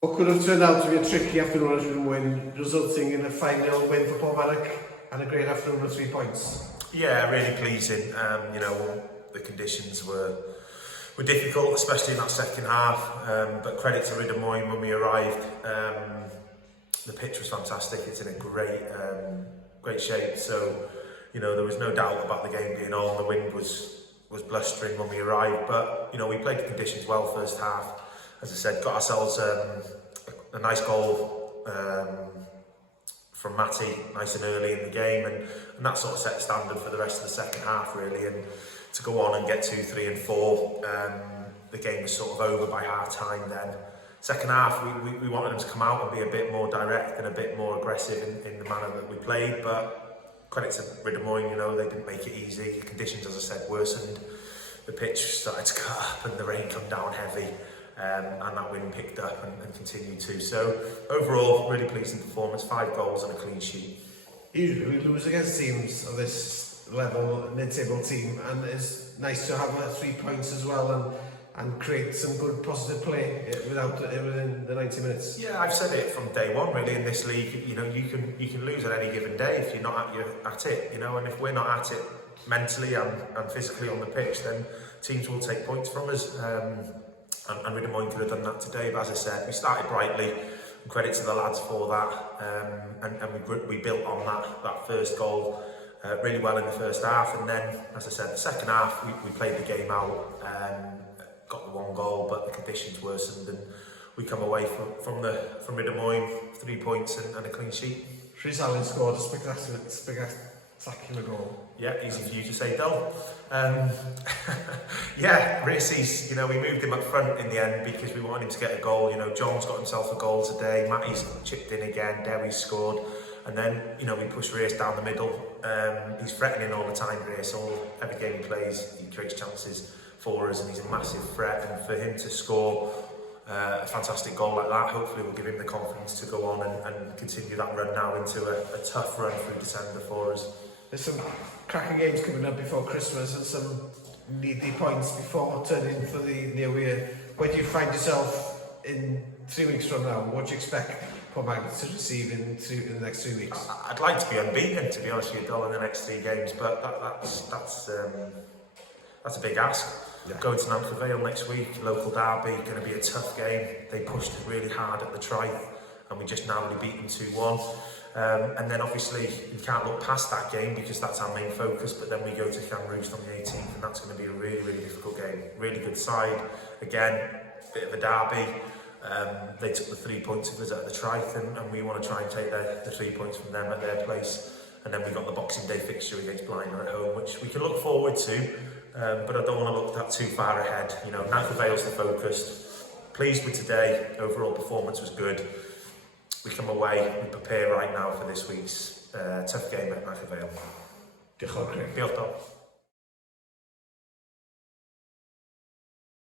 What could have turned out to be a tricky afternoon at Rhydymwyn, resulting in a final win for Papirnyk and a great afternoon of 3 points. Yeah, really pleasing. You know, the conditions were difficult, especially in that second half. But credit to Rhydymwyn when we arrived. The pitch was fantastic. It's in a great shape. So, you know, there was no doubt about the game being on. The wind was blustering when we arrived, but you know, we played the conditions well first half. As I said, got ourselves a nice goal from Matty, nice and early in the game, and that sort of set the standard for the rest of the second half, really. And to go on and get 2, 3 and 4, the game was sort of over by half time then. Second half, we wanted them to come out and be a bit more direct and a bit more aggressive in the manner that we played, but credit to Rhydymwyn, you know, they didn't make it easy. The conditions, as I said, worsened. The pitch started to cut up and the rain come down heavy. And that wind picked up and continued to. So overall, really pleasing performance, 5 goals and a clean sheet. Usually we lose against teams of this level, mid-table team, and it's nice to have 3 points as well and create some good positive play within the 90 minutes. Yeah, I've said it from day one really in this league. You know, you can lose at any given day if you're not at it. You know, and if we're not at it mentally and physically on the pitch, then teams will take points from us. And Rhydymwyn could have done that today, but as I said, we started brightly. Credit to the lads for that, and we built on that first goal really well in the first half. And then, as I said, the second half we played the game out, got the 1 goal, but the conditions worsened, and we come away from Rhydymwyn 3 points and a clean sheet. Rhys Allen scored a spectacular goal. Yeah, easy for you to say, Dol. Yeah, Rhys, you know, we moved him up front in the end because we wanted him to get a goal. You know, John's got himself a goal today, Matty's chipped in again, Dewi's scored, and then, you know, we pushed Rhys down the middle. He's threatening all the time, Rhys. Every game he plays, he creates chances for us, and he's a massive threat. And for him to score a fantastic goal like that, hopefully will give him the confidence to go on and continue that run now into a tough run through December for us. There's some cracking games coming up before Christmas and some needy points before turning for the new year. Where do you find yourself in 3 weeks from now? What do you expect Papirnyk to receive in the next 3 weeks? I'd like to be unbeaten, to be honest with you, Dol, in the next 3 games, but that's a big ask. Yeah. Going to Nantlle Vale next week, local derby, going to be a tough game. They pushed really hard at the try, and we just narrowly beat them 2-1. And then obviously you can't look past that game because that's our main focus, but then we go to Llanrwst on the 18th, and that's going to be a really, really difficult game. Really good side, again, bit of a derby. They took the 3 points of us at the Trith, and we want to try and take the 3 points from them at their place. And then we've got the Boxing Day fixture against Blaenau at home, which we can look forward to, but I don't want to look that too far ahead. You know, Nantlle Vale's the focus. Pleased with today, overall performance was good. We come away, we prepare right now for this week's tough game at Nantlle Vale. Diolch yn fawr. Diolch, Dol.